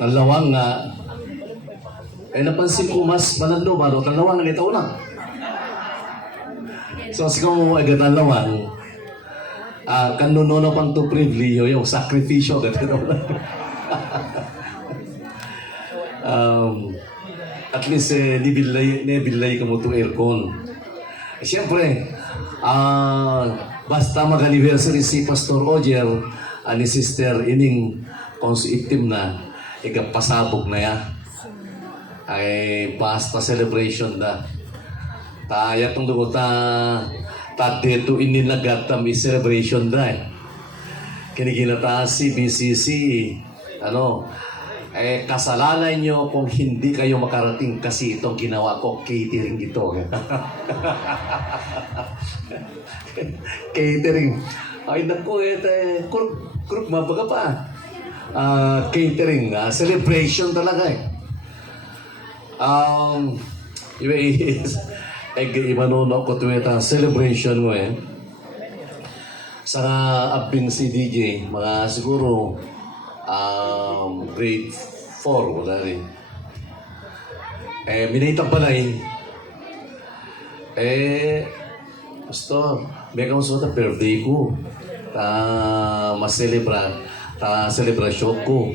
Talawang nga, napansin ko mas manalo ba, talawang nga ito na. So, sigaw mo agad talawang, kanunono pang to privilege yung sakripisyo agad na. At least, nibilay ka mo to aircon. Siyempre, basta mag-anniversary si Pastor Oger, ni Sister Ining, kung si itim na, pasabog na ya. Ay, basta celebration na. Taya itong dugo dito ininagat may celebration na eh. Kiniginata si BCC, kasalanan nyo kung hindi kayo makarating kasi itong ginawa ko, catering ito. Catering. Ay, naku, kuruk mabaga pa. Catering, celebration talaga eh. Imanono ko tuweta celebration mo eh. Sa abing si DJ, mga siguro grade 4 wala rin. Minitang palay. Pastor, may kamusta birthday ko. Celebration ko.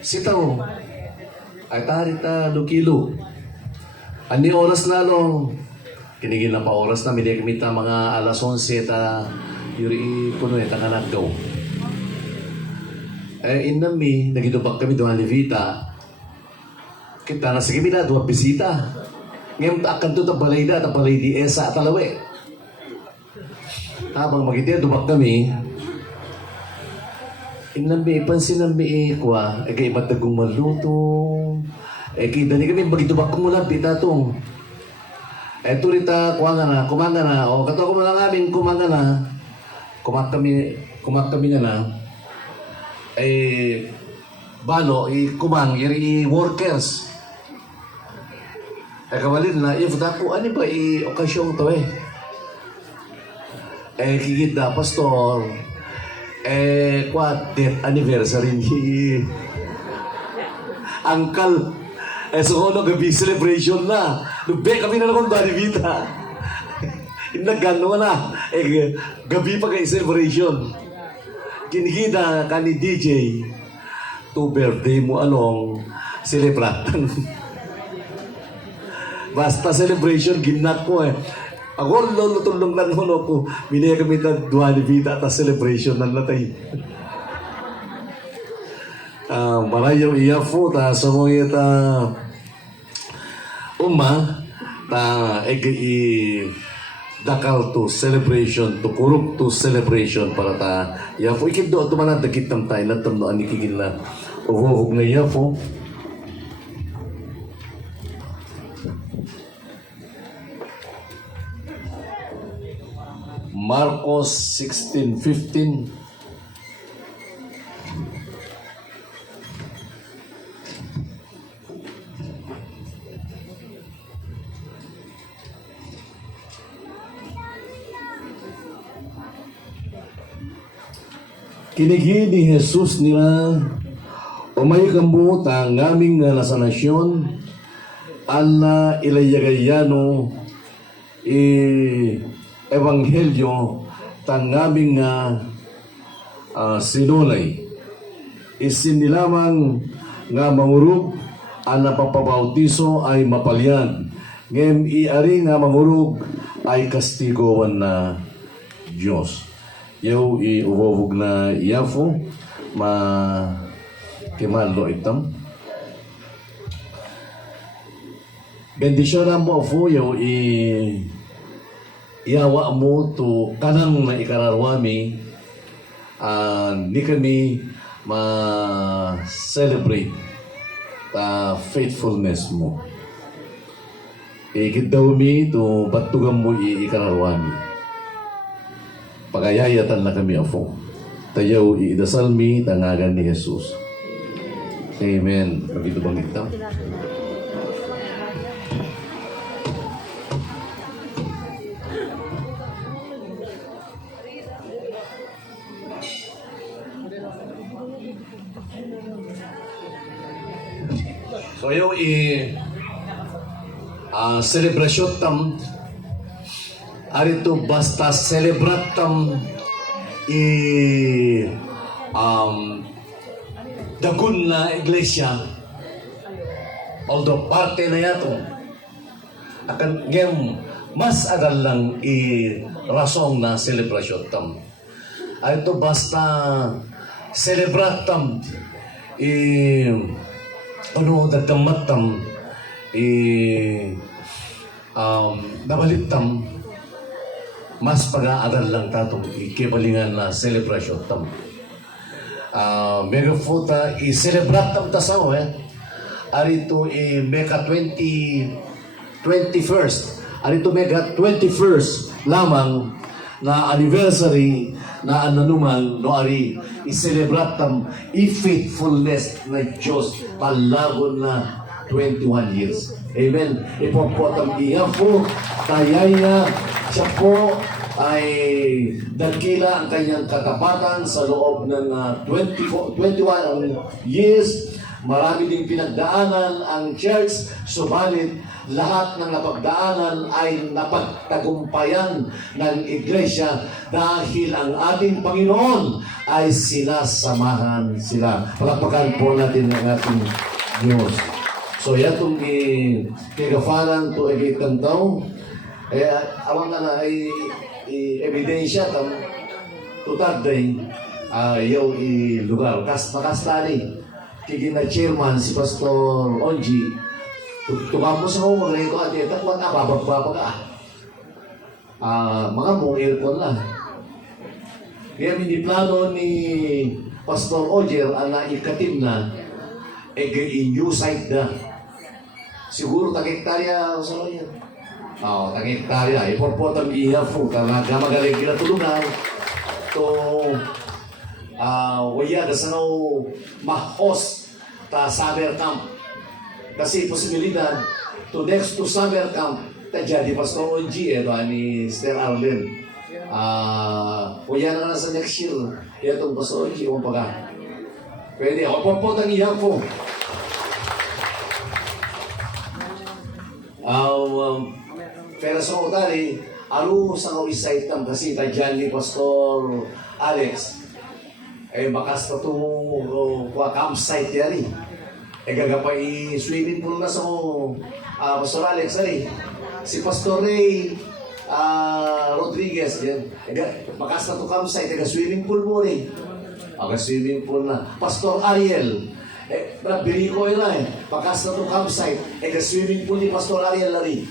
Sitaw. Ay tarita lukilo. Ani oras na long. Kinigil na pa oras na. Mili kamita mga alas 11 yuri puno tanganagaw. Inami, nagidubak kami doon Levita. Kita na sige mina, duwa bisita. Ngayon, akan to balay di esa talawe. Habang magiti, dubak kami. Inami, pansin nami kwa, kay matagong maluto. Kita ni kami, magidubak ko mula, pita tong. Turita, kumanga na. O, kato ko mula namin, kumanga na. Kumak kami na. Bano, kumang, workers. Kamalin na, if dako, ano ba, okasyong to eh. Kikit na, pastor, death anniversary ni Uncle. So, gabi celebration na. Lube kami na naman ba, Vita? Nagano na. Gabi pa kayo celebration. Kinikita ka ni DJ, to birthday mo celebratan. Basta celebration, ginak ko eh. Ako, tulong lang ko. Binaya kami na duwa ni Vita at celebration ng latay. Marayong iya po, sa mga dakal to celebration, to kuruk to celebration para iya po. Ikit doon tumanan, dakit tam tayo na tamnoan ni kigil na uhuhug na iya po. Marcos 16:15. Kinigi ni Jesus nila umay kambuta ngaming nga nasa nasyon ala ilayagayano ebanghelyo tangaming nga sinulay isin nilamang nga mangurug ang napapabautiso ay mapalyan ngem iari nga mangurug ay kastigowan na Diyos. Yaw iuwawag na iyafo kimalo itam. Bendisyon na mo po yaw iyawa mo to kanang na ikararwami ni kami ma-celebrate faithfulness mo. Ikit daw mi to batugang mo ikararwami. Pagayayatan na kami afo. Tayaw idasal mi tangagan ni Jesus. Amen. Pagito bang ito? So yung celebration tam arito basta celebrat tam dagun na iglesia although parte na yato akan ngem mas adal lang rasong na celebration tam arito basta celebrat tam ano dagkamat tam nabalit tam mas pag-aaral lang tatong ikibalingan na celebration tam. Mega futa i-celebrate tam tasaw arito mega 21st. Arito mega 21st lamang na anniversary na naman no ari i-celebrate tam i-faithfulness na Diyos palagon na 21 years. Amen. Ipopotam iya po kayaya siya po ay dakila ang kanyang katapatan sa loob ng 21 years. Marami ding pinagdaanan ang church, subalit lahat ng napagdaanan ay napagtagumpayan ng iglesia dahil ang ating Panginoon ay sinasamahan sila. Palakpakan po natin ang ating Diyos. So, yatong kagafaran to egitang tao, awang na ay ebidensya tam tutad day yaw lugar. Makastani, kigina chairman si Pastor Onji, tukamo sa mo magaling ko at takwan babag-babag mga mo aircon lang. Kaya hindi plano ni Pastor Ojer ang naikatim na new site na. Siguro tag-hektarya sa lo yan. Tag-hektarya. Ipopotang iya po. Talaga magaling kinatulungan. To, waya na sa no ma-host ta summer camp. Kasi posibilidad to next to summer camp tadya di Pastor OG ni Sister Arlen. Waya na sa next year. Itong Pastor OG kung pagka. Pwede. Ipopotang iya po. Pero sa utali, alo sa kawisay tam kasi tadyan ni Pastor Alex. Bakas pa itong campsite yan gagapay swimming pool na sa Pastor Alex si Pastor Ray Rodriguez yan. Bakas na itong campsite, swimming pool mo swimming pool na. Pastor Ariel bili ko yun bakas na itong campsite, swimming pool ni Pastor Ariel lari.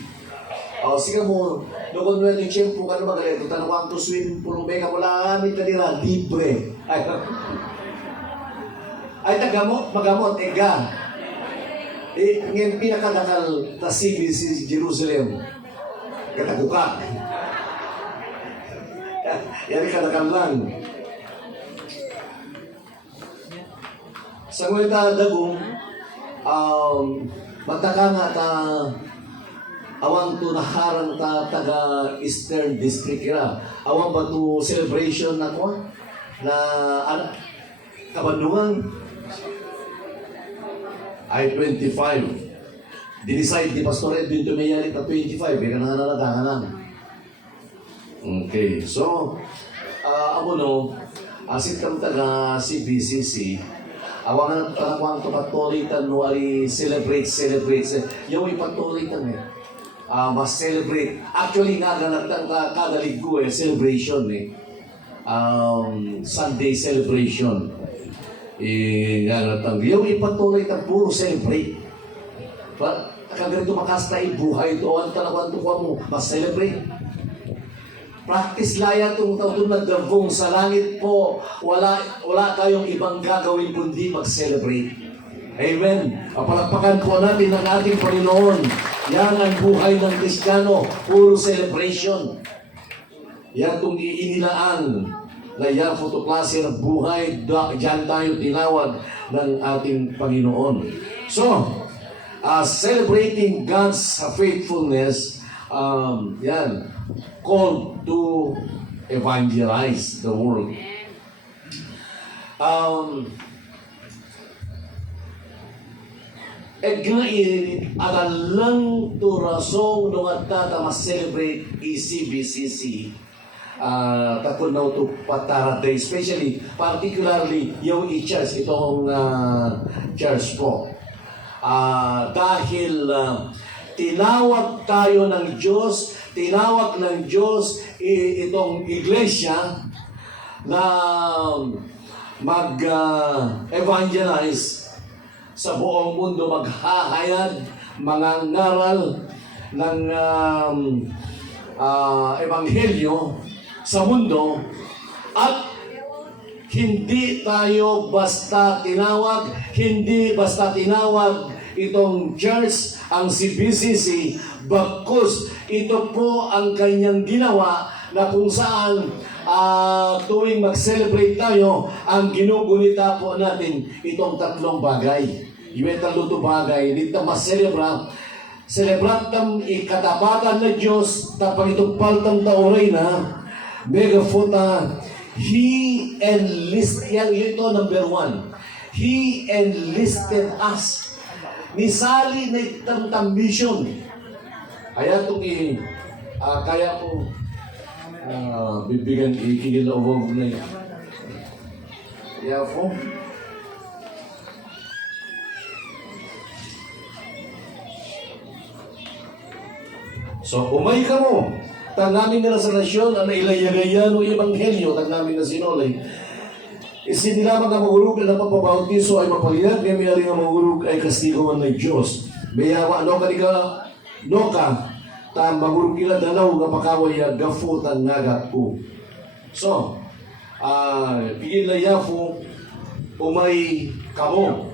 Sige mo, noon mo yung tiyempo ka na magaling, kung tanong to swimming pool, may kamula amin ka nila, libre. Ay, magamot, ngayon pinakadakal na CBC Jerusalem, katagukak. Yan kadakal lang. Sa mga dagong, magtaka nga awang to naharang taga Eastern District awang ba to celebration na kabandungan ay 25. Dinicide ni Pastor Edwin Tumeyari ta 25. Kaya nananadangan lang. Okay. So, asit kang taga CBCC, awang to patulitan no ari celebrate. Yaw ipatulitan mas celebrate. Actually nga ganatang kada linggo celebration Sunday celebration. Ganatang yaw ipatuloy ta puro celebrate. Kaganito makasta buhay to ang talawan to mo mas celebrate. Practice laya itong taon na gavong sa langit po. Wala kayong ibang gagawin kundi mag-celebrate. Amen. Palakpakan po natin ang ating Panginoon. Yan ang buhay ng Kristiyano. Puro celebration. Yan itong iinilaan na yan fotoklase ng buhay. Diyan tayo tinawag ng ating Panginoon. So, celebrating God's faithfulness, called to evangelize the world. Ngayon, adalang to rason nung at ma-celebrate ECBCC takon na ito patara day, especially, particularly yung i-church, itong church po. Dahil tinawag tayo ng Diyos, tinawag ng Diyos itong iglesia na mag-evangelize sa buong mundo, maghahayag, mga ngaral ng ebanghelyo sa mundo, at hindi tayo basta tinawag, hindi basta tinawag itong church, ang CBCC, bagkus ito po ang kanyang ginawa na kung saan tuwing mag-celebrate tayo, ang ginugunita po natin itong tatlong bagay. Yung tatlong bagay, dito celebratam ikatapatan na Diyos, tapang itong paltang tauray na, megafuta, He enlisted, ito number 1, He enlisted us. Nisali na itang mission. Kaya itong kaya po, bibigyan ikilawag na yun. Kaya po, so, umay ka mo. Namin na sa nasyon, ang ilayagayan o ebanghelyo, namin na sinolay. Isinilamang ang magulog na papabautiso ay mapalihan, kaya may aring ang magulog ay kastigo man ng Diyos. Bayawa, no ka, ta magulog ila dalaw nga pakaway gafutan nagat ko. So, pigil na yafo, umay kamo.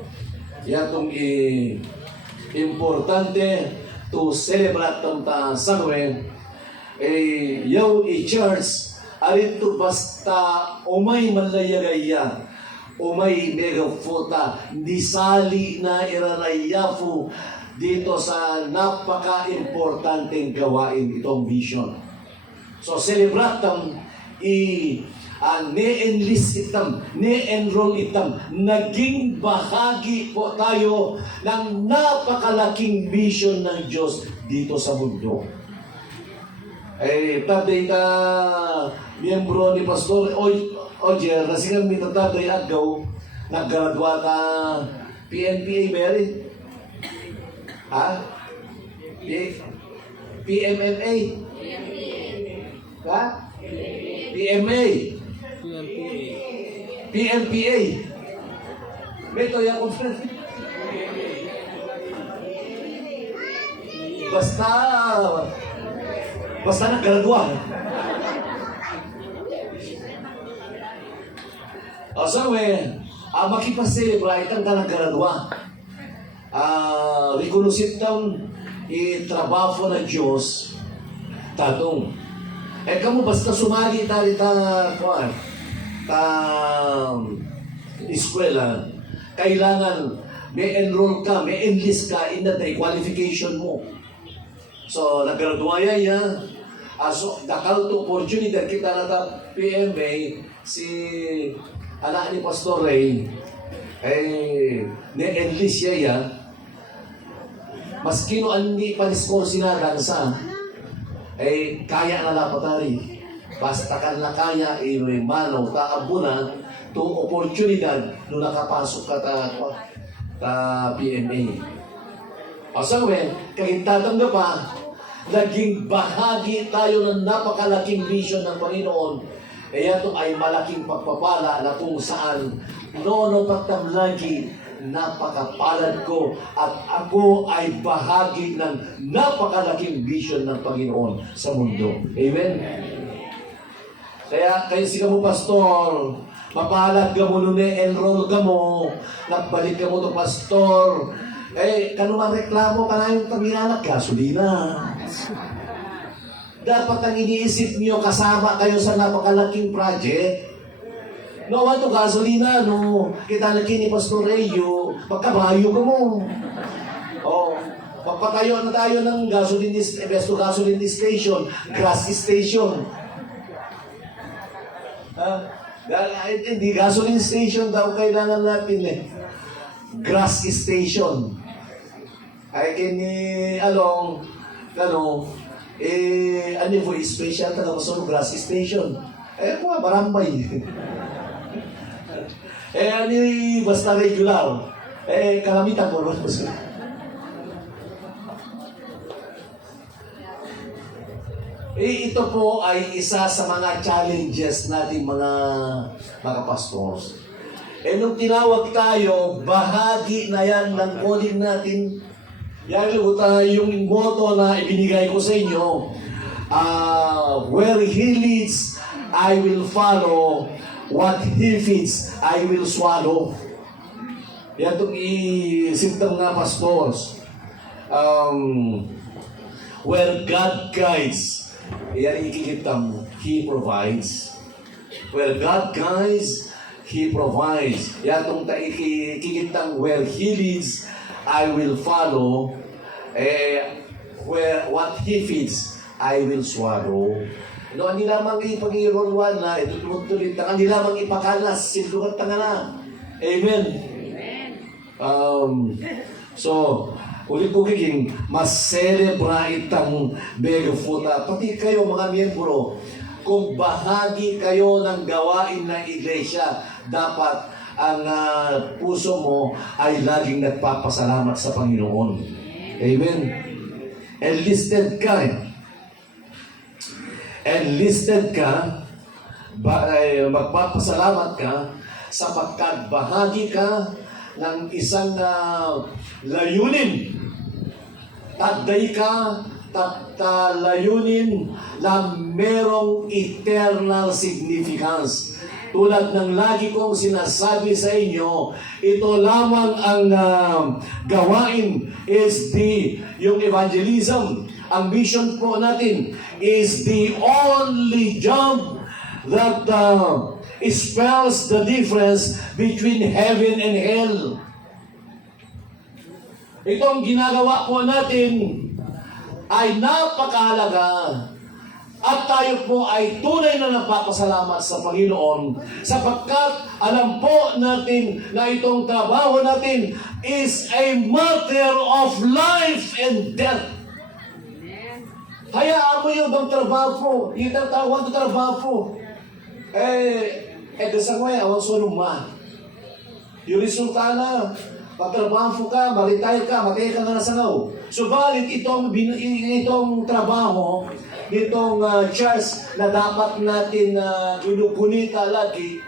Yatong importante to celebrate tamta sangwe, yaw i-church, alito basta umay malayagaya, umay megafuta, disali na iranayafu dito sa napaka-importanteng gawain itong vision. So, celebratam ne-enlist itam, ne-enroll itam, naging bahagi po tayo ng napakalaking mission ng Diyos dito sa mundo. Taday ka miyembro ni Pastor Ojer, na silang mitatatay agaw, naggraduate ka PNPA, Mary? Ha? PMMA? Ha? PMA? PMPA? Beto yung conference. Basta naggraduate. So, makipag-celebrate ang naggraduate. Rikonosit taon trabaho ng Diyos tatong. Kamu basta sumali tayo eskwela, kailangan may enroll ka, may enlist ka in that qualification mo. So, naggraduaya niya. So, dakal to opportunity kita na PMA, si anak ni Pastor Ray, ne-enlist siya maski no hindi pa-score sinagan sa, kaya na lapatari. Basta ka na kaya, may manaw, taabuna, to oportunidad no nakapasok ka ta PMA. Asawe, kahit tatangga pa, naging bahagi tayo ng napakalaking vision ng Panginoon. Ito ay malaking pagpapala na kung saan nono pagtamlagi, napakapalad ko at ako ay bahagi ng napakalaking vision ng Panginoon sa mundo. Amen? Kaya sila mo, Pastor, mapalad ka mo nun enroll ka mo, nagbalik ka mo to Pastor, kanumang reklamo ka na yung pag-inanak, gasolina. Dapat ang iniisip niyo, kasama kayo sa napakalaking project. No, ano gasolina, no? Kita na kini Pastor Rayo, magkabayo ka mo. Magpatayo na tayo ng gasoline station, gas station. Hindi, gasoline station daw kailangan natin grass station. Ay kini along ano po special taga Masunod Grass Station. Ko nga barambay. Ani basta regular. Kalamitan ko naman po sila. Ito po ay isa sa mga challenges natin mga pastors. Nung tinawag tayo, bahagi na yan ng calling natin. Yan yung motto na ibinigay ko sa inyo. Where He leads, I will follow. What He feeds, I will swallow. Yan itong isintang na pastors. Where God guides, yan ikikitang He provides. Where God guides, He provides. Yan itong ikikitang where He leads, I will follow. Where what He feeds, I will swallow. No, hindi lamang ipag-iirolwan na, itutulid na, hindi lamang ipakalas, sindukat na na. Amen. So, ulit ko kiking, mas celebra itang Begofuta. Pati kayo mga miyembro, kung bahagi kayo ng gawain ng iglesia, dapat ang puso mo ay laging nagpapasalamat sa Panginoon. Amen. Enlisted ka. Enlisted ka, magpapasalamat ka sapagkat bahagi ka ng isang layunin. Tagday ka, layunin na merong eternal significance. Tulad ng lagi kong sinasabi sa inyo, ito lamang ang gawain is yung evangelism. Ang mission po natin is the only job that spells the difference between heaven and hell. Itong ginagawa po natin ay napakahalaga at tayo po ay tunay na nagpapasalamat sa Panginoon sapagkat alam po natin na itong trabaho natin is a matter of life and death. Hayaan mo yung trabaho, yung tatawag ng trabaho. Dasang way, awang sunuma. Yung resulta na, pagtrabaho ka, maritay ka, matay ka na nasangaw. Subalit itong trabaho, itong church na dapat natin inukunita lagi,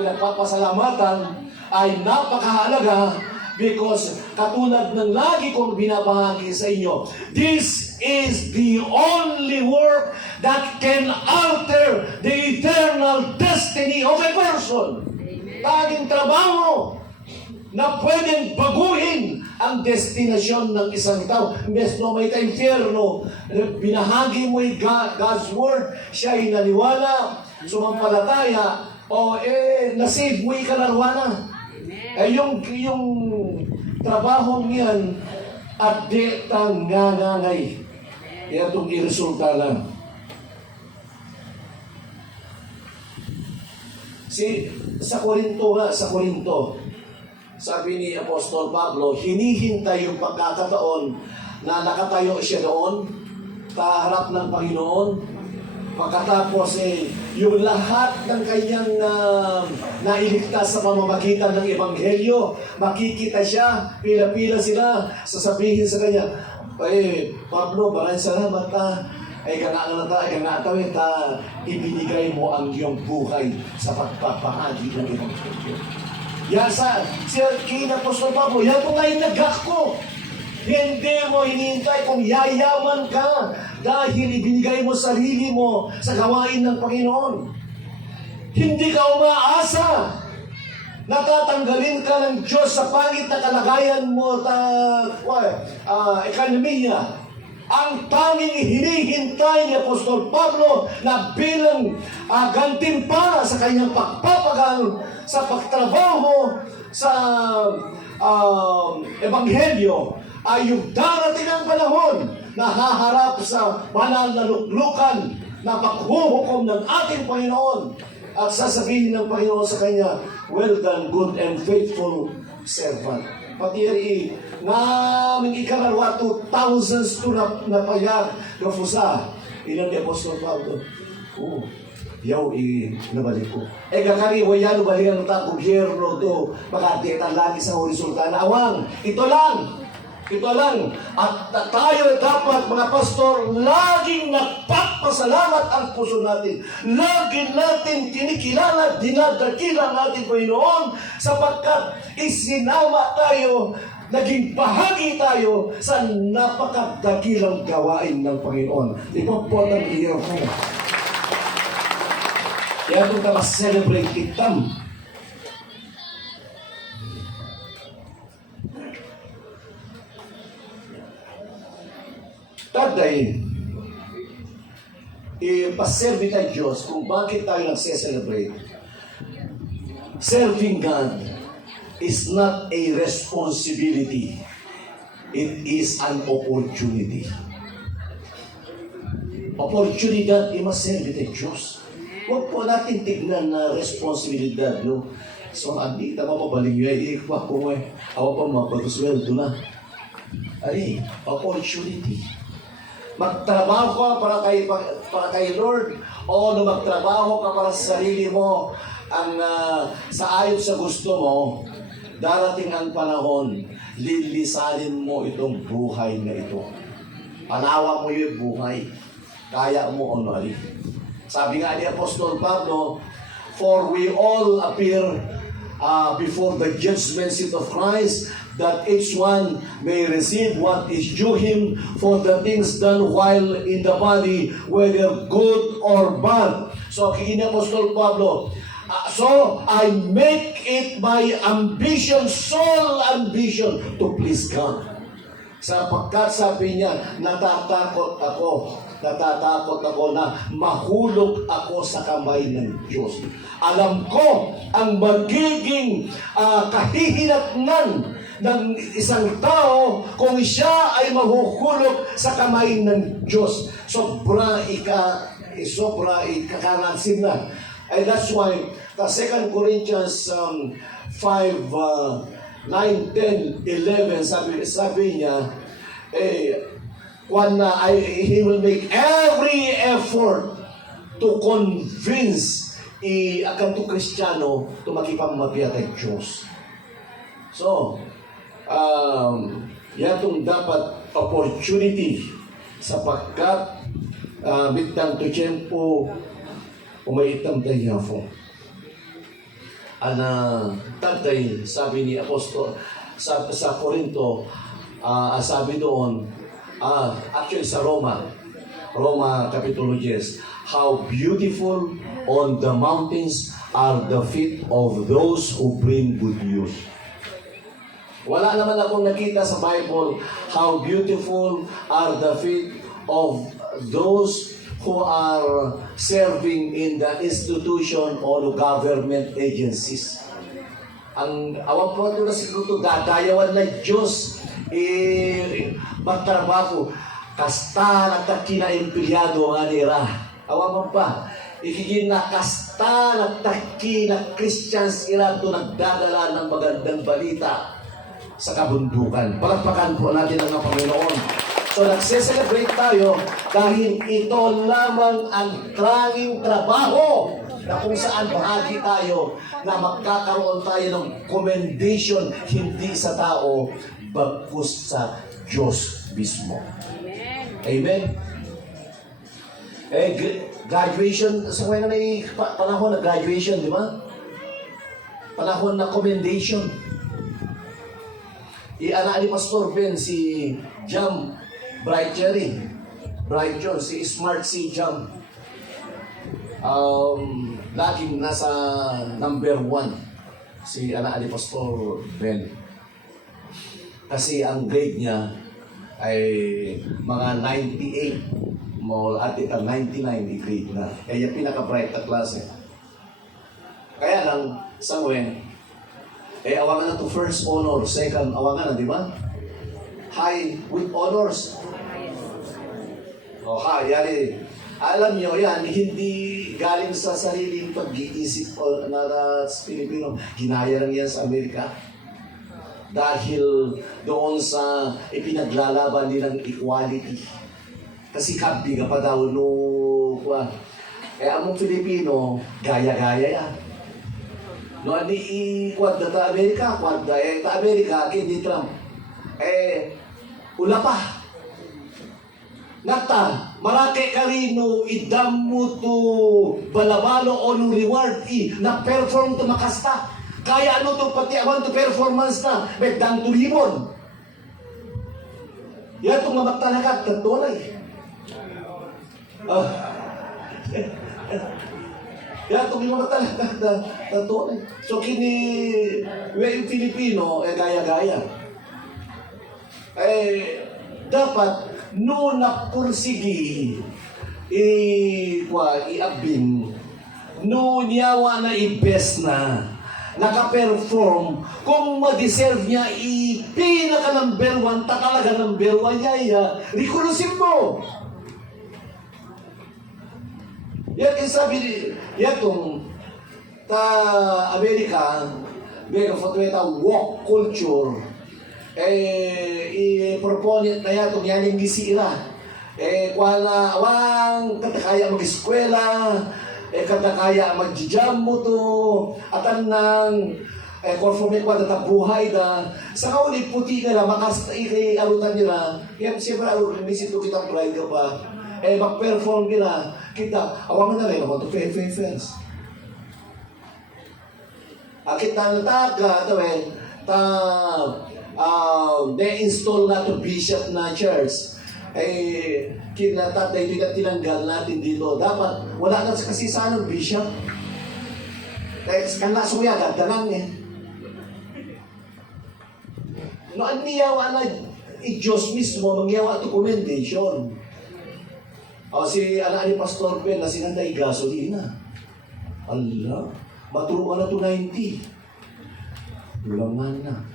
pinagpapasalamatan, ay napakahalaga because katulad ng lagi kong binabahagi sa inyo, this is the only work that can alter the eternal destiny of a person. Tanging trabaho na pwedeng baguhin ang destinasyon ng isang tao. Imbes na may ka-impyerno, binahagi mo yung God's Word, siya ay naniwala, sumampalataya, nasave mo yung kalarwana. Yung trabaho niyan at di tangangangay. Kaya itong iresulta lang. Sa Korinto, sabi ni Apostol Pablo, hinihintay yung pagkakataon na nakatayo siya doon, kaharap ng Panginoon. Pagkatapos yung lahat ng kanyang nailigtas sa pamamagitan ng Ebanghelyo, makikita siya, pila-pila sila, sasabihin sa kanya, Pablo, maraming salamat ibinigay mo ang iyong buhay sa pagpapahagi ng Ebanghelyo. Yan kay Apostol Pablo, yan po tayo nagako. Hindi mo hinihintay kung yayaman ka dahil ibinigay mo sarili mo sa gawain ng Panginoon. Hindi ka umaasa. Natatanggalin ka ng Diyos sa pangit na kalagayan mo ekonomiya. Ang tanging hinihintay ni Apostol Pablo na bilang gantimpala sa kanyang pagpapagal sa pagtrabaho sa Ebanghelyo ay yung darating ang panahon na haharap sa banal na luklukan na paghuhukom ng ating Panginoon at sasabihin ng Panginoon sa kanya, well done, good and faithful servant. patiri naming ikararwa to thousands to napayag na fusa. Ilan ni Apostol Pablo? Oo. Yaw nabalik ko. Kakari, wayan balikan ta gobyerno to. Makatitan lagi sa horizontal na awang. Ito lang. At tayo dapat, mga pastor, laging nagpapasalamat ang puso natin. Lagi natin kinikilala, dinadakila natin Panginoon sapagkat isinama tayo, naging bahagi tayo sa napakadakilang gawain ng Panginoon. Ito po ang iyan ko. Kaya kung ka mas-celebrate itam. Taday, ipaservi tayo Diyos kung bakit tayo nagse-celebrate. Serving God is not a responsibility. It is an opportunity. Oportunidad, imaservi tayo Diyos. Huwag po natin tignan na responsibilidad, no? So, hindi tama mabaling yun. Iikwa ko eh. Awa pa magpatusweldo na. Ari, opportunity. Magtrabaho ka para kay Lord o na magtrabaho ka para sa sarili mo ang sa ayon sa gusto mo, darating ang panahon, lilisanin mo itong buhay na ito. Panawa mo yung buhay. Kaya mo o ano, sabi nga ni Apostol Pablo, for we all appear before the judgment seat of Christ, that each one may receive what is due him for the things done while in the body, whether good or bad. So, kini Apostol Pablo, so I make it my ambition, sole ambition, to please God. Sapagkat sabi niya, natatakot ako na mahulog ako sa kamay ng Diyos. Alam ko ang magiging kahihinatnan ng isang tao kung siya ay mahuhulog sa kamay ng Diyos. Sobra ikakaransin na. And that's why, 2 Corinthians 5, 9, 10, 11, sabi niya, he will make every effort to convince akan to Kristiyano to makipamagbiya tayo Diyos. So, yatong dapat opportunity sapagkat bitang to tiyempo umaitam tayo po. Tagtay, sabi ni Apostol sa Corinto, sabi doon, actually sa Roma Kapitulo 10, how beautiful on the mountains are the feet of those who bring good news. Wala naman akong nakita sa Bible, how beautiful are the feet of those who are serving in the institution or government agencies. Ang awang po ito na siguro dadayawan na Diyos magtrabaho kasta nagtakina empleyado nga nira. Awang mo pa ikigina kasta nagtakina Christians ira to nagdadala ng magandang balita sa kabundukan. Palakpakan po natin ang Panginoon. So nagse-celebrate tayo dahil ito lamang ang tanging trabaho na kung saan bahagi tayo na magkakaroon tayo ng commendation hindi sa tao bagkus sa Diyos mismo. Amen? Graduation, sa so, na may panahon na graduation, di ba? Panahon na commendation. Anak ni Pastor Ben, si Jam Bright Cherry, Bright John, si Smart si Jam. Laging nasa number 1 si anak ni Pastor Ben. Kasi ang grade niya ay mga 98 mo at 99 grade na. Kaya pinaka-bright na klase. Kaya lang, somewhere, awangan na to first honor, second awangan na, di ba? High with honors. Yari. Alam nyo yan, hindi galing sa sariling pag-iisip o na sa Pilipino. Ginaya lang yan sa Amerika. dahil doon sa ipinaglalaban nilang equality. Kasi kabdi ka pa daw no, kuwan. Among Filipino, gaya-gaya yan. No, ani kuwan da ta Amerika, kuwan da ta Amerika, kindi Trump. Ula pa. Nata, marake karino idam mo to balabalo o no reward na perform to makasta. Kaya ano to pati awan to performance na medang to libon. Yan itong mamatalakat, tatunay. Yan itong mamatalakat, tatunay. So kini, yung Filipino, gaya-gaya. Dapat, no napursigi, iabin, no niyawa na i-best na, naka-perform, kung ma-deserve niya, pinaka number 1, talaga number 1 niya, rikulusin mo. Yan yung sabi, yan itong Amerika, may kafatweta walk culture, i-proponent na yan itong yan yung gisira. Kung awang katakaya mag-eskwela, katakaya mag-jam mo to, atan ng conforme kwa na buhay na, sa kaulit puti ka na, makasta-i-arutan nila, yan siyempre arutan, misito kitang pride ka pa, mag-perform nila, kita, awang na rin naman to FFS. Kita nataga, na-install na to bishop na church, kinatatay ito na tinanggal natin dito. Dapat, wala na kasi sana bishop. Kan nasuya, gadanan eh. No, ang niyawa na Diyos mismo, mangyawa to commendation. Si anak ni Pastor Ben na sinanday gasolina. Allah, maturuan na to 90. Ulaman na.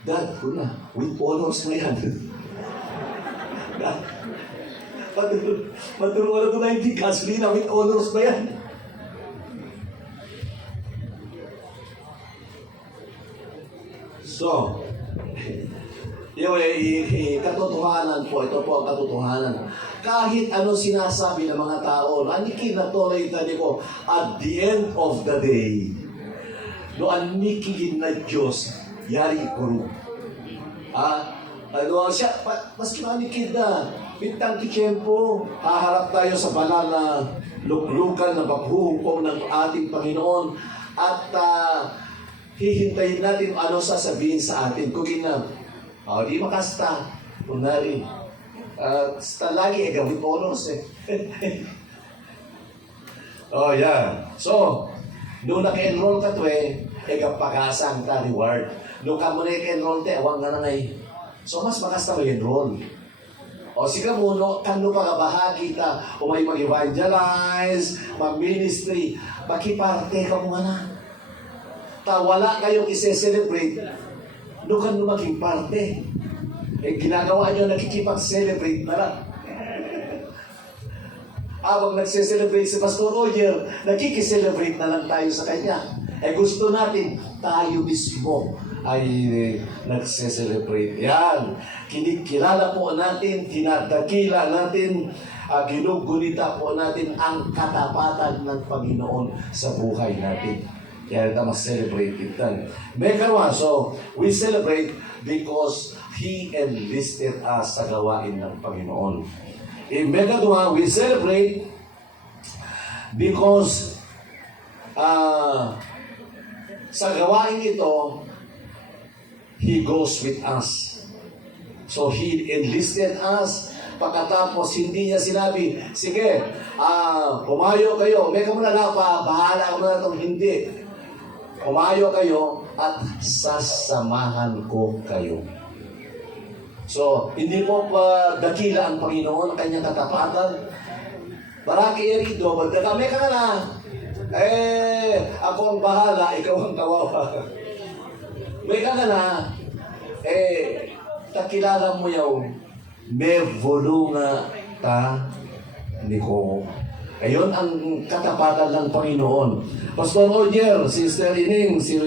Dad ko na, with honors na yan. Maturuan na to 90, gasolina, with honors na yan. So, yung katotohanan po, ito po ang katotohanan. Kahit ano sinasabi ng mga tao, aniki na tolerate ko, at the end of the day, no aniki na Diyos, yari ko. Siya, maski manikid na, bintang kitiyempo, haharap tayo sa banal na luklukan na paghuhukom ng ating Panginoon at hihintayin natin ano sasabihin sa atin. Kung ina, di makasta, kunwari, lagi gawin bonus eh. Yeah. So, nung naka-enroll ka to pag-asang ka reward. Nung ka mo naka-enroll awang nga na ngay. So, mas makasta mo enroll. Sige mo, kano pa kabahagi ta, may mag-evangelize, mag-ministry, makiparte ka mo na. Wala kayong isi-celebrate, nung kano maging parte. Ginagawa nyo, nakikipag-celebrate na lang. Habang nagse-celebrate si Pastor Roger, nakikiselebrate na lang tayo sa kanya. Gusto natin, tayo mismo ay nagse-celebrate. Yan. Kinikilala po natin, tinadakila natin, ginugunita po natin ang katapatan ng Panginoon sa buhay natin. Kaya ito mas-celebrate ito. So, we celebrate because He enlisted us sa gawain ng Panginoon. Megadwa, we celebrate because sa gawain ito, He goes with us. So, He enlisted us. Pagkatapos, hindi niya sinabi, sige, pumayo kayo. May ka muna na pa, bahala ko na itong hindi. Pumayo kayo at sasamahan ko kayo. So, hindi po pa dakila ang Panginoon, ang kanyang katapatan. Maraki erido, magdagame ka na. Ako ang bahala, ikaw ang kawawa. May ka na, takilala mo yaw, may volunga ta ni ko. Ayun ang katapatan ng Panginoon. Pastor Roger, Sister Ining, si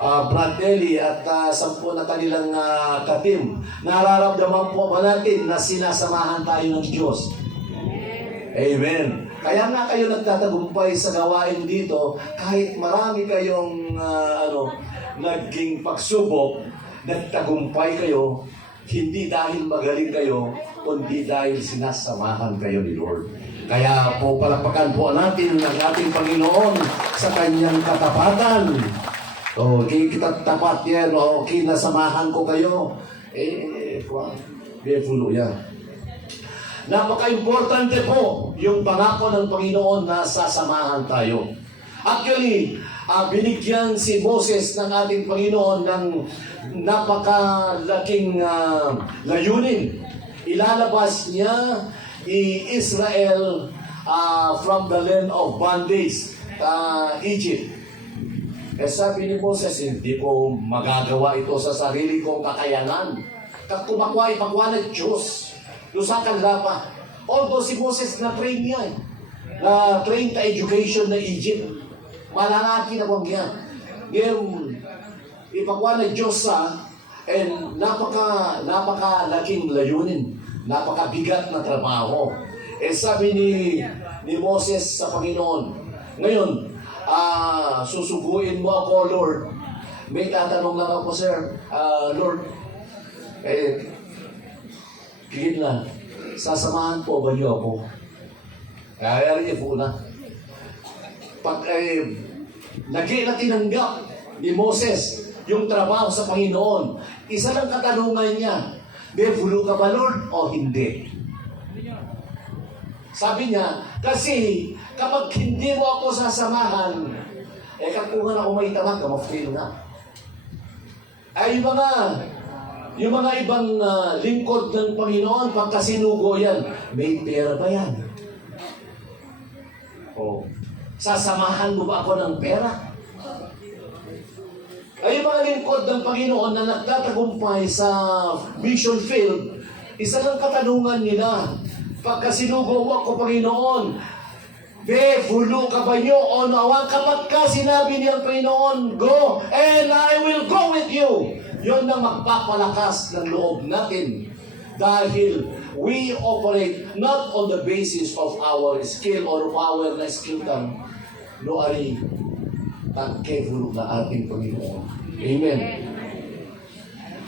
Brad Nelly at 10 na kanilang katim. Nararamdaman po ba natin na sinasamahan tayo ng Diyos? Amen. Kaya nga kayo nagtatagumpay sa gawain dito, kahit marami kayong naging pagsubok, nagtagumpay kayo, hindi dahil magaling kayo, kundi dahil sinasamahan kayo ni Lord. Kaya po palakpakan po natin ang ating Panginoon sa kanyang katapatan. O, kita tapat yan, o, kinasamahan ko kayo. Fulo yan. Napaka-importante po yung pangako ng Panginoon na sasamahan tayo. Actually, binigyan si Moses ng ating Panginoon ng napakalaking layunin. Ilalabas niya Israel from the land of bondage, Egypt. Sabi ni Moses, hindi ko magagawa ito sa sarili kong kakayanan. Kumakwa ng Diyos. Lusakan pa. Although si Moses na-train niya, na-train ta education na Egypt. Malangaki na kong yan. Ngayon, ipakwa ng Diyos and napakalaking layunin. Napakabigat na trabaho. Sabi ni Moses sa Panginoon, ngayon, susuguin mo ako, Lord. May tatanong lang ako, sir. Lord, kigit na, sasamahan po ba niyo ako? Kaya rin po na. Pag na tinanggap ni Moses yung trabaho sa Panginoon, isa lang katanungan niya, may fulo ka ba, Lord, o hindi? Sabi niya, kasi kapag hindi mo ako sasamahan, kakungan ako may tamag, kamafil na. Yung mga ibang lingkod ng Panginoon, pagka sinugo yan, may pera ba yan? Sasamahan mo ba ako ng pera? Yung mga lingkod ng Panginoon na nagtatagumpay sa mission field, isa lang katanungan nila, pagka sinugo mo ako, Panginoon, fulo ka ba nyo o nawa? Kapag ka sinabi niya Panginoon, go, and I will go with you. Yun ang magpapalakas ng loob natin. Dahil we operate not on the basis of our skill or power na skill lang, no ari tagkefulo na ating Panginoon. Amen.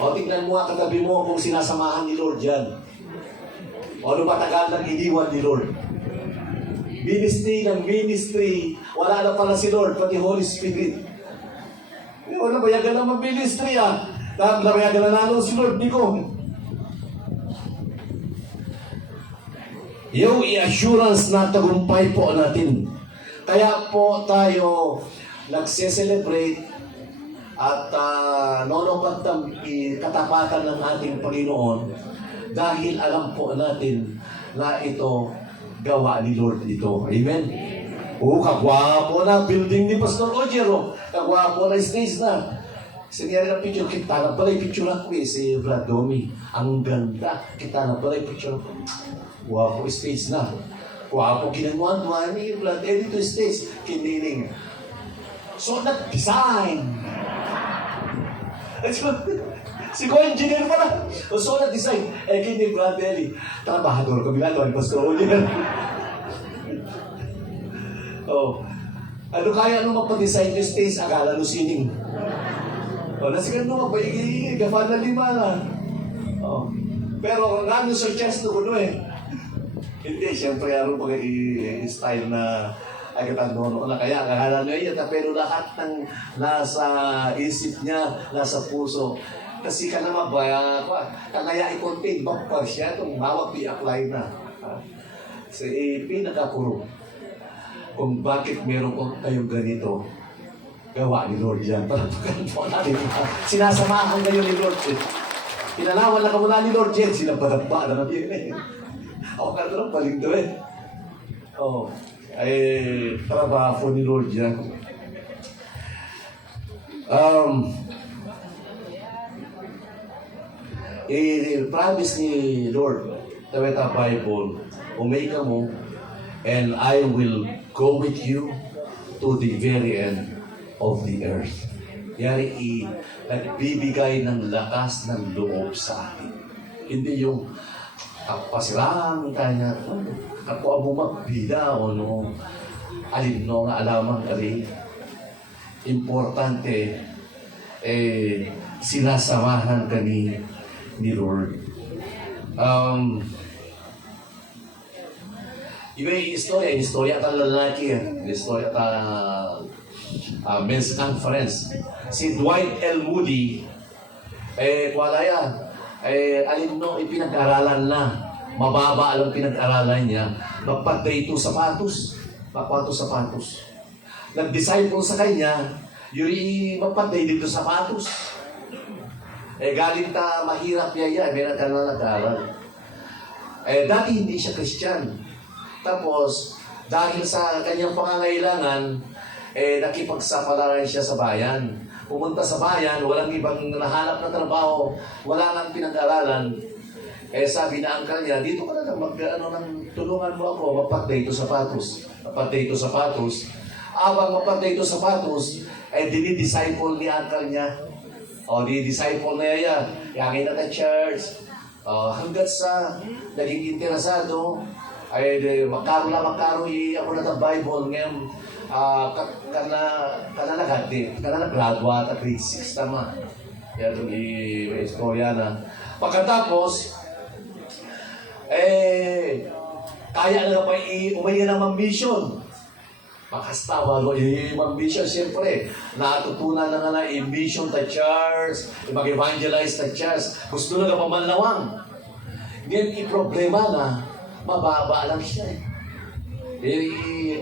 O tignan mo nga katabi mo kung sinasamahan ni Lord yan. O ano matagal nang iniwan ni Lord. Ministry ng ministry, wala na pala si Lord, pati Holy Spirit. Wala bayagan na mag-ministry Nabayagan na nalo si Lord, di ko. Yung i-assurance na tagumpay po natin. Kaya po tayo nagse-celebrate at nonongkat ng katapatan ng ating Panginoon dahil alam po natin na ito gawa ni Lord ito. Amen? Kagwapo na building ni Pastor Ojero. Kagwapo na stage na. Siniyari ng picture, kita na pala yung picture ako si Brad Domi. Ang ganda. Kita na pala yung picture ako. Wapo stage na. Wapo ginanguan-guan ni Brad. Dito stage, kiniling. So, nag-design. Si co-engineer pala. So, nag-design. Kini Brad Eli. Trabahador kami lalo. Pastor Ojero. Ano kaya magpa-design yung stage? Akala no sining. Nasigan mo magpaigigig, gafan na 5 na. Pero nandun sa chest ko Hindi, siyempre ano style na agad-ano na kaya akala nyo yun. Pero lahat ng nasa isip niya, nasa puso. Kasi ka naman ba, kaya i-contain, bakpar siya, itong mawag i-apply na. Sa pinakapuro. Kung bakit meron kayong ganito, gawa ni Lord yan. Palapakan po natin. Sinasamahan kayo ni Lord. Pinanawan na ka muna ni Lord yan. Sinapadagpa na natin Ako ka lang paling doon trabaho ni Lord yan. Promise ni Lord, tawid ang Bible, umay ka mo, and I will go with you to the very end of the earth. nagbibigay ng lakas ng loob sa atin. Hindi yung kapasirang kanya, ako ang bumagpida o no, alin no nga alamang kali. Importante, sinasamahan kami ni Lord. Iba yung istorya at lalaki, istorya at men's conference. Si Dwight L. Moody, alin no, ipinag-aralan na, mababa ang pinag-aralan niya, magpag-dayto sapatos, sapatos. Nag-disciple sa kanya, yuri magpag-day dito sapatos. Galing ta mahirap yaya, may nag-aaral. Dati hindi siya Christian. Tapos, dahil sa kanyang pangangailangan, nakipagsapalaran siya sa bayan. Pumunta sa bayan, walang ibang nahanap na trabaho, wala nang pinag-aralan. Sabi na ang kanya, dito ka na tulungan mo ako, magpag-dayto sapatos. Magpag-dayto sapatos. Abang magpag-dayto sapatos, dinidisciple ni uncle niya. Dinidisciple na yan. Yangin na church. Hanggat sa naging interesado, makaro ako na ng Bible ngayon. Kana graduate at grade 6 tama. Yan yung istorya na. Pagkatapos, kaya na pa umayin ng ambition. Makastawa ko, yung ambition, siyempre, natutunan na nga na ambition ta church, mag-evangelize ta church, gusto na pamanlawang. Ngayon, problema na, mababa lang siya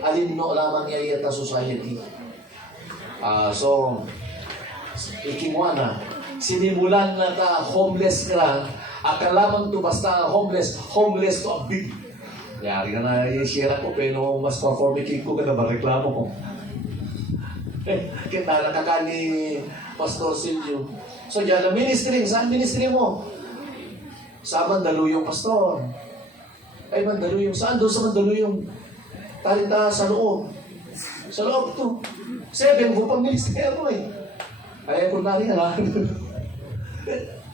alin no lamang niya ta society. So, ikimwa na, sinimulan na ta homeless ka, akalamang to basta homeless to a big. Yari ka na i-share ako, pero mas performing ko ka na ba reklamo ko. Kita nakaka ni Pastor Silvio. So, dyan na ministry, saan ministry mo? Sa Mandaluyong, Pastor. Ay, Mandaluyong. Saan doon sa Mandaluyong? Talita sa loob. Sa loob to. 7, bupang ministry ako Ay, kung nari ka na.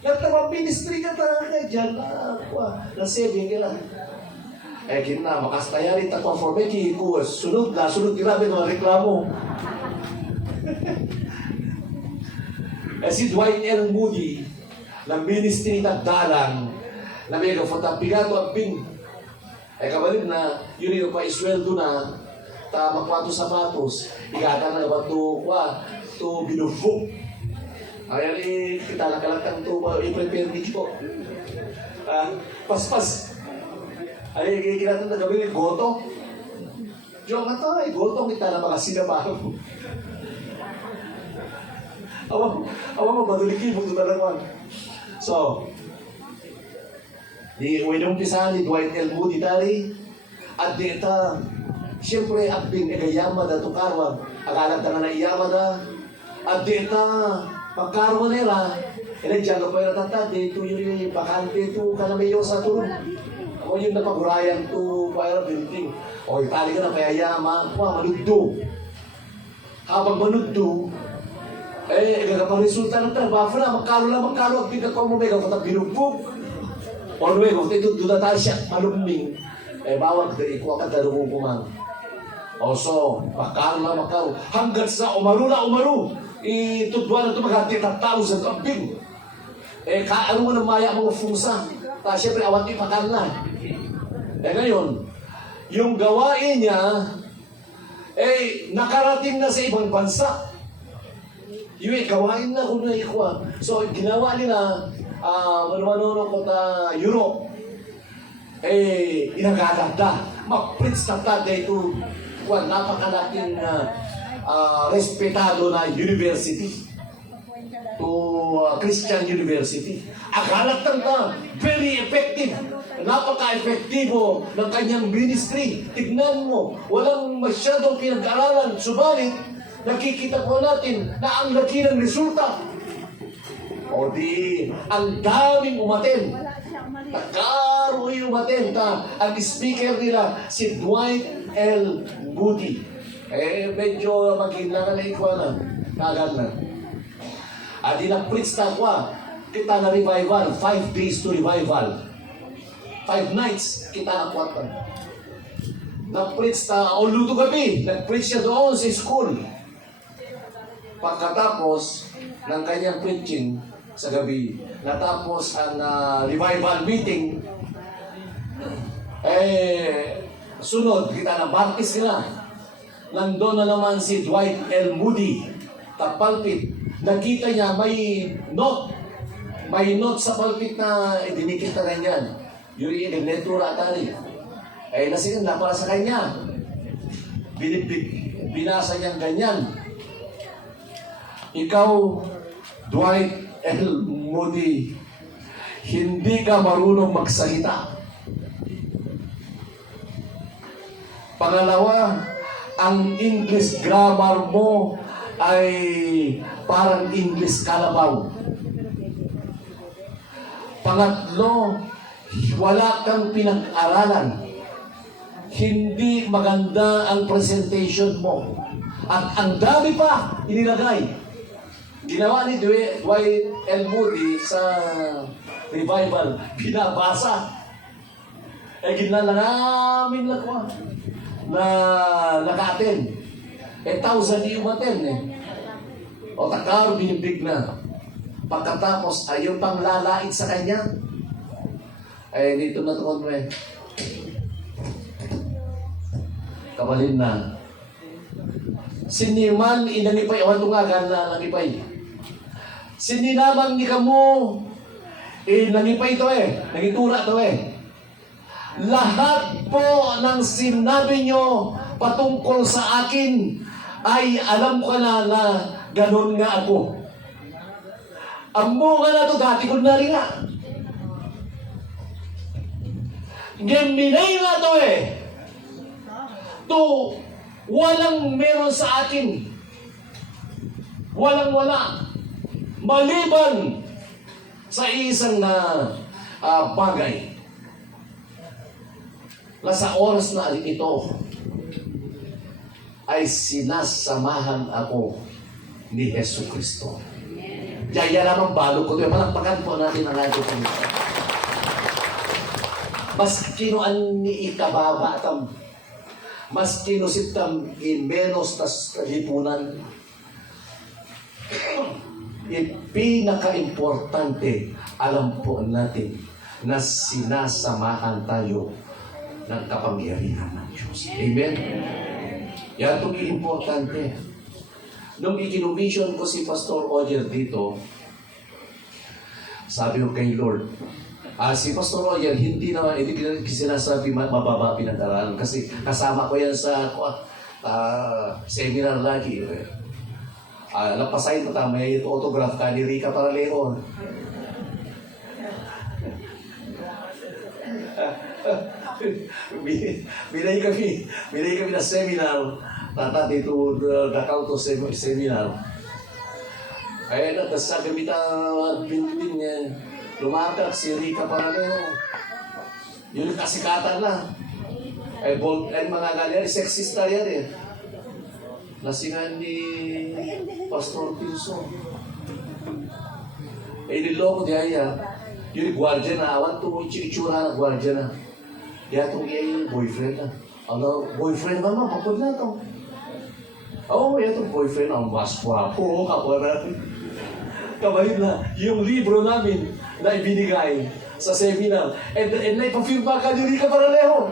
Nagtawang ministry ka talaga dyan. Na 7 ka lang. Kina, makastayari ta conformity ko. Sunod, grabe mga reklamo. Si Dwight L. Moody, ng ministry na dalang, na may kapigato at ping. Kabalib na, yun yung pa-isweldo na, magkwato sapatos, igatan na ba to binufok. Ayan kita nakalagtang to, i-prepare ko. Paspas. Ay, kinatan na gawin yung goto. Diyo nga tayo, goto kita na mga sinamahan mo. Awa mo, baduliki mo ito talagang. So, winumpisahan ni Dwight L. Moody tali, at dita, siyempre, abing nagayama da ito karwag, agalag na nga naiyama da, at dita, magkarwa nila, dyan ka pa yung natatati, ito yung bakante, ito kanamayo sa turun. O yung napagurayan to fire building. O itali ka na kaya yama, manuddo. Habang manuddo, resulta ng trabaho na, magkalo, at pinagkaw mo may gawat binugbog. O luwego, ito tayo siya, maluming. Bawag, ikuha ka darungo kumang. O so, magkalo. Hanggat sa umaru, itudwa na ito maghati ng 1,000 ang bing. Ano mo na maya mga fungsa. Siyempre, awat yung pakal na. Ngayon, yung gawain niya, nakarating na sa ibang bansa. Yung gawain na kung naikuha. So, ginawa nila, manumanunong ko na Europe, inagaganda. Mag-prince na tada ito, napakalaking respetado na university. To Christian University. Akalat ka, very effective. Napaka-efektibo ng kanyang ministry. Tignan mo, walang masyadong pinag-aralan. Subalit, nakikita po natin na ang laki ng resulta. O di, ang daming umaten. Nagkaroon umaten. Ang speaker nila, si Dwight L. Moody. Medyo maghinlangan na ikaw na. Kagal na. Adi na-preach na kwa. Kita na revival. 5 days to revival. 5 nights. Kita na kwa. Na-preach na ulo to gabi. Nag-preach siya doon sa school. Pagkatapos ng kanyang preaching sa gabi, natapos ang revival meeting, sunod, kita na Martis nila. Nandun na naman si Dwight L. Moody, kapalpit. Nakita niya may note. May note sa palpit na idinikit na ganyan. Yung letra atari. Nasiganda para sa kanya. Binasa niyang ganyan. Ikaw, Dwight L. Moody, hindi ka marunong magsalita. Pangalawa, ang English grammar mo ay parang English kalabaw. Pangatlo, wala kang pinag-aralan. Hindi maganda ang presentation mo. At ang dami pa inilagay. Ginawa ni Dwight L. Moody sa revival, pinabasa. Ginala namin lang ko na naka-attend. 1,000 yung attend O takar, binibig na. Pagkatapos, ayaw pang lalait sa kanya. Dito na ito, kabalin na. Siniman, inangipay, awan nga na nangipay. Sininamang ni kamo, nangipay ito nangitura ito Lahat po ng sinabi nyo patungkol sa akin ay alam ko na ganun nga ako. Amo nga na ito, dati ko na rin nga. Geminay nga ito To, walang meron sa akin. Walang-wala. Maliban sa isang bagay. Sa oras na ito, ay sinasamahan ako ni Hesus Kristo. Yaya lamang balo ko ito. Palakpakan po natin ang ating Panginoon. Mas kinuan ni ikababa tam. Mas kinusit tam menos tas lipunan. Pinaka-importante, alam po natin na sinasamahan tayo ng kapangyarihan ng Diyos. Amen? Yan itong importante. Nung ikinumission ko si Pastor Oger dito, sabi ko kay Lord, si Pastor Oger, hindi sinasabi mababa pinag-aralan kasi kasama ko yan sa seminar lagi. Napasahin mo tayo, may autograph ka ni Rica Paralejo. Binay kami na seminar, tatati to Dakao to seminar. Kaya nagkasa kami bintin niya, lumakak si Rica Paralejo. Yun kasikatan na. Mga ganyan, sexista yan Nasingan ni Pastor Pinso. Niloko diya. Yung guardia na, awan to itsura na guardia na. Kaya itong yung boyfriend na. Boyfriend naman, papod na ito. Itong boyfriend, ang mas guwapo, kapwa natin. Kabahin na, yung libro namin na ibinigay sa seminar. And naipafirma ka ni Rica Paralejo.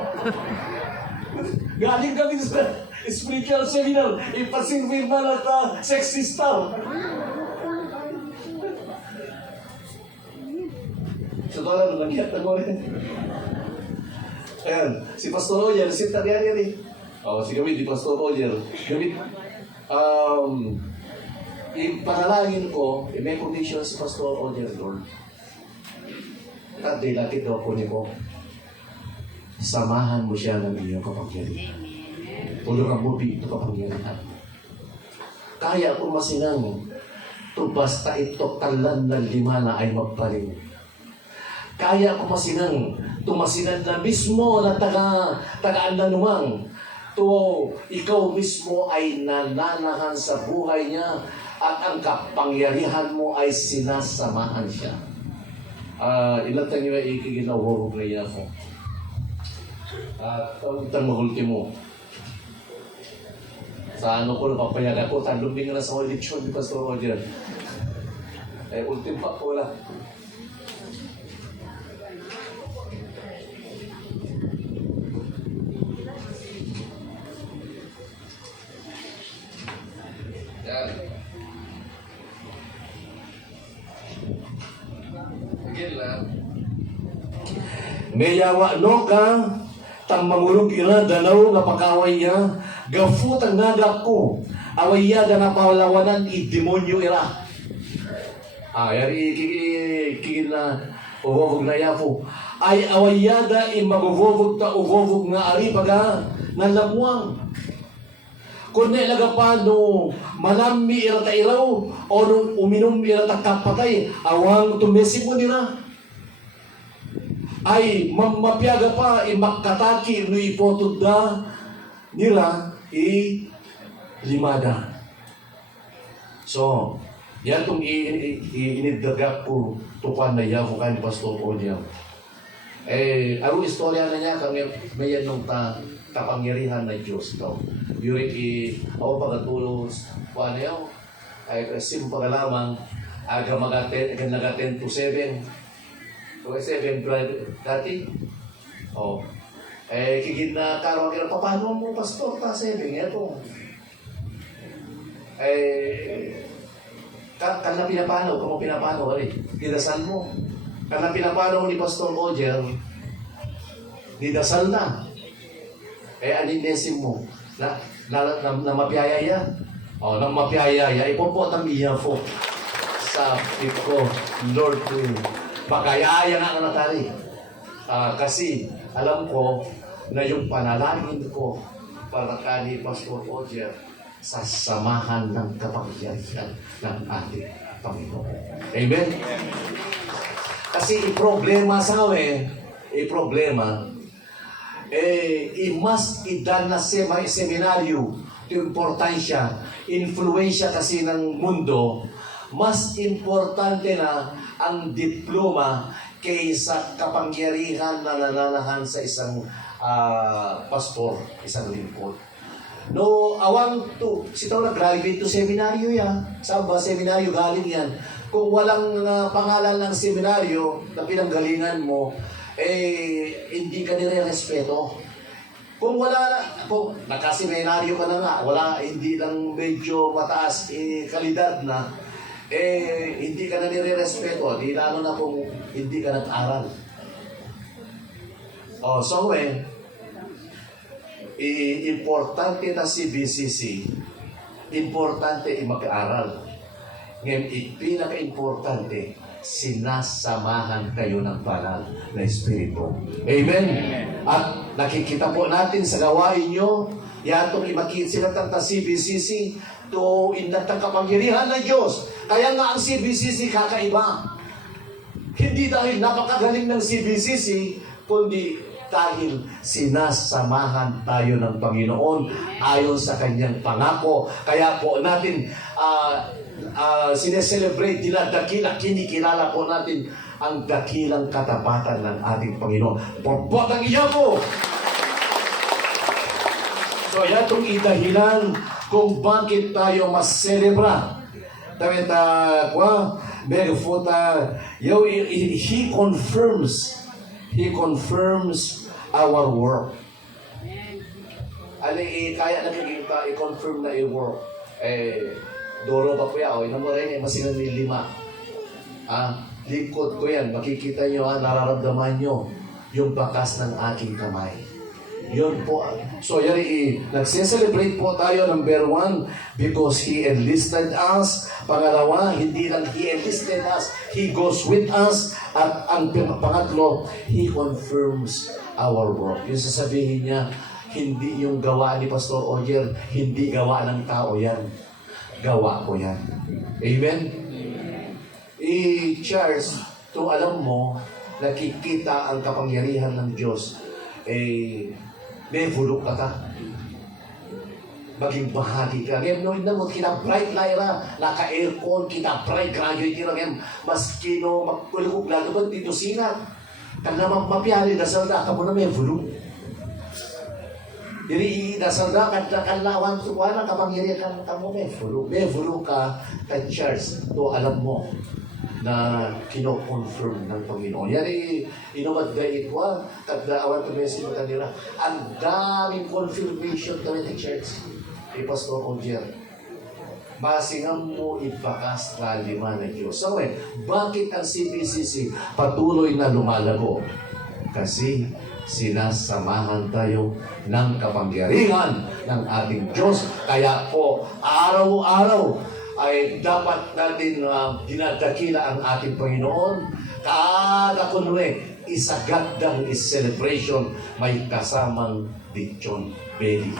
Galing kami sa spiritual seminar, ipasirma na sexy star. So, doon lang nagyat na mo rin. Ayan, si Pastor Oyer, si Tariari rin. Si Gawin, di Pastor Oyer. Gawin, ipanalangin ko, may condition si Pastor Oyer, Lord. At dilakit daw po niyo ko. Samahan mo siya ng iyong kapangyarihan. Tulungan mo ito kapangyarihan. Kaya kung masinang, to basta ito kalan na lima na ay magpaling. Kaya kung masinang, tumasinan na mismo na tagaan na numang, to ikaw mismo ay nananahan sa buhay niya at ang kapangyarihan mo ay sinasamahan siya. Ilan tayo nga ikiginawurog na yan ako. At itang mahulti mo. Sa ano ko, napapayag ako, taluming na sa eleksyon ni Pastor Roger. Ultim pa ko lang. Yan. Again lang. May yawa no ka, tang mangulog ina dalaw nga pakaway niya, gafut ang nagak ko, away ya na pawlawanan i-demonyo ira. Yari kikil na uvovog na yapo. Ay awayada imaguvovog ta uvovog nga ari paga nalamuang. Kung nailaga pa no manami ira ta iraw o nung uminom ira ta kapatay, awang tumesip mo nila. Ay mamapiaga pa imakataki no ipotod da nila limada. So, yan itong inidagak ko tukan na yako kan Pastor Odiel. Ang istorya na niya kami mayan nung kapangyarihan na Diyos daw. Yuri ako pagatulos, paano yaw? Ay kasi mo pagalamang, aga naga 10 to 7. So 7 dati. Kigid na karoon kaya, paano mo Pastor ta 7? Ito. Kana pinapanaw, kung pinapanaw, didasal mo. Kana pinapanaw ni Pastor Roger, didasal na. Aninesim mo, na mapiyaya. Nang mapiyaya, ipopot ang iya po sa ko, Lord, pakayaya na natali. Kasi alam ko na yung panalangin ko para kani Pastor Roger, sa samahan ng kapangyarihan ng ating Panginoon. Amen? Kasi i-problema sa amin, i-must idan na seminaryo, ito importansya, influensya kasi ng mundo, mas importante na ang diploma kaysa kapangyarihan na nananahan sa isang pastor, isang lingkod. No, awang to, sitaw nag-graduate to seminaryo yan. Saan ba seminaryo galing yan? Kung walang pangalan ng seminaryo na pinanggalingan mo, hindi ka nire-respeto. Kung nakaseminaryo ka na nga, hindi lang medyo mataas kalidad na, hindi ka na nire-respeto. Di lalo na kung hindi ka nag-aral. Importante na si BCC, importante mag-aaral. Ngayon, pinaka-importante, sinasamahan kayo ng banal na Espiritu. Amen? At nakikita po natin sa gawain nyo, yatong imakinsilatang ta CBCC, to indatang kapangyarihan ng Diyos. Kaya nga ang CBCC kakaiba. Hindi dahil napakagaling ng CBCC, kundi dahil sinasamahan tayo ng Panginoon ayon sa kanyang pangako. Kaya po natin sineselebrate, dinadakila, kinikilala po natin ang dakilang katapatan ng ating Panginoon. Pagpot ang iya po! So, yan itong idahilan kung bakit tayo mas celebra. He confirms our work. Kaya nakikita, i-confirm na i-work. Doro pa po yan. Ina mo rin, masingan ni 5. Likod ko yan. Makikita nyo, nararamdaman nyo yung bakas ng aking kamay. Yun po. So, nagse-celebrate po tayo, number 1, because He enlisted us. Pangalawa, hindi lang He enlisted us, He goes with us. At ang pangatlo, He confirms our work. Yung sasabihin niya, hindi yung gawa ni Pastor Oyer, hindi gawa ng tao yan. Gawa ko yan. Amen? Charles, kung alam mo, nakikita ang kapangyarihan ng Diyos, may bulok ka. maging bahagi ka. Ngayon, noon na mo, kita-bright Lyra, naka-aircon, kita-bright, graduate ka ngayon, maski no, magkulog lalo ba dito sinat. Kan naman mapiyali, dasal na ka mo na may vulu. Diri dasal na, kan lawan, suwa na, kapangyarihan ka mo may vulu. May vulu ka, ka-church, to alam mo na kino-confirm ng Panginoon. Yan inumad na itwa, kadaawan to mesin mo kanila. Ang daming confirmation kami ng church. Kay Pastor Ogier. Masingan mo ipakas na lima ng Diyos. So, bakit ang CBCC patuloy na lumalago? Kasi sinasamahan tayo ng kapangyarihan ng ating Diyos. Kaya po, araw-araw, ay dapat natin dinadakila ang ating Panginoon. Kada kunwe, isagandang celebration, may kasamang lechon belly.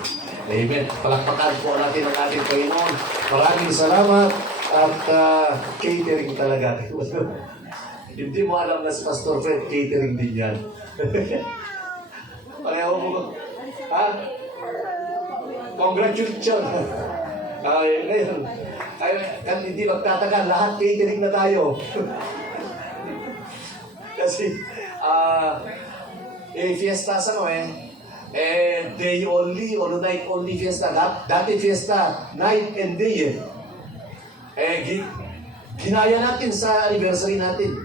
Amen. Palakpakan po natin ang ating Panginoon. Maraming salamat at catering talaga. Hindi mo alam na si Pastor Fred, catering din yan. Pareho mo. Ha? Congratulations. Ngayon, kan hindi magtatagal, lahat catering na tayo. Kasi, fiesta sa day only or night only fiesta. Dati fiesta, night and day. Ginaya natin sa anniversary natin.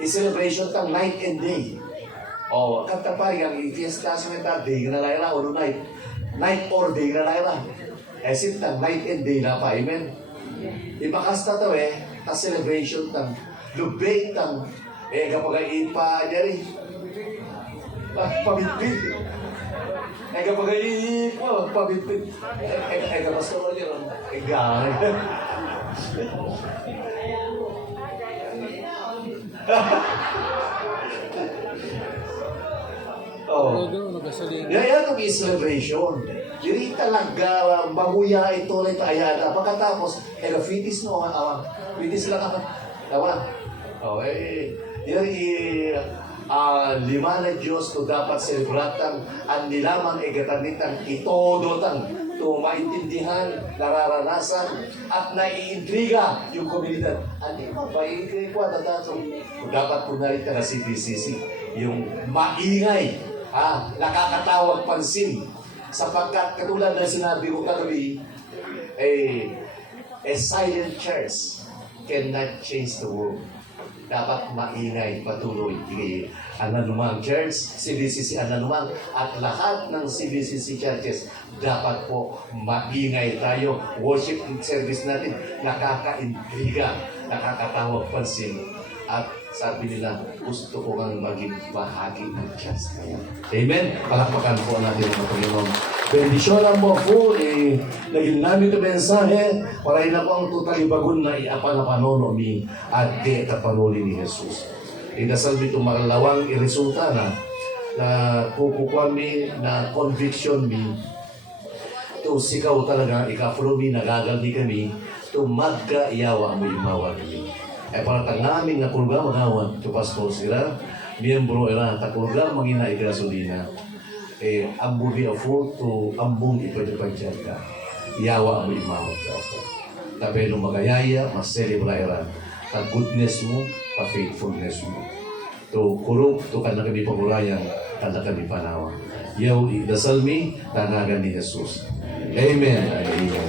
I-celebration tang night and day. Kanta pa yung fiesta sa mga day na layla or night. Night or day na layla. Sintang night and day na pa, amen? Ipakasta to ta celebration tang lubay tang kapag ipa diri pabitbit kapag ipa pabitbit kapag sa wala yun yan ang celebration. Diri talaga maguya ito na ito ayada. Pagkatapos, fitis no, fitis lang ako. Tawa. Diri lima na Diyos ko dapat celebratan ang nilamang igatanitang itodotang to maintindihan, nararanasan, at naiintriga yung komunidad. Hindi ba ba ko dapat po narita na CBCC yung maingay, nakakatawag pansin. Sapagkat katulad na sinabi ko kagabi, a silent church cannot change the world. Dapat maingay patuloy. Ang anumang church, CBCC ang anumang, at lahat ng CBCC churches, dapat po maingay tayo. Worship service natin, nakakaintriga, nakakatawag pansin. At sabi nila, gusto ko kang maging bahagi ng church na yan. Amen? Palakpakan po natin ang Panginoon. Bendisyon lang mo po, naging namin ito mensahe, para na po ang tutalibagon na iapa na panono mi at di tapanuli ni Jesus. Indasal mi itong makalawang iresulta na kukukuha mi na conviction mi to sikaw talaga, ika-follow mi, nagagaldi kami, to magka-iyawa mo yung mawa kami. Para tangamin na kulga manawat to pastor sila, miyembro era takulga mangina igasolina. Ambo di afford to ambong ipadyapadyaga. Iyawa mo imawag ka. Tabi no magayaya, mas celebra era. Ta goodness mo, pa faithfulness mo. To kurog, to kana kami pagurayan, kana kami panawa. Yaw, idasal mi, tanagan ni Jesus. Amen. Amen.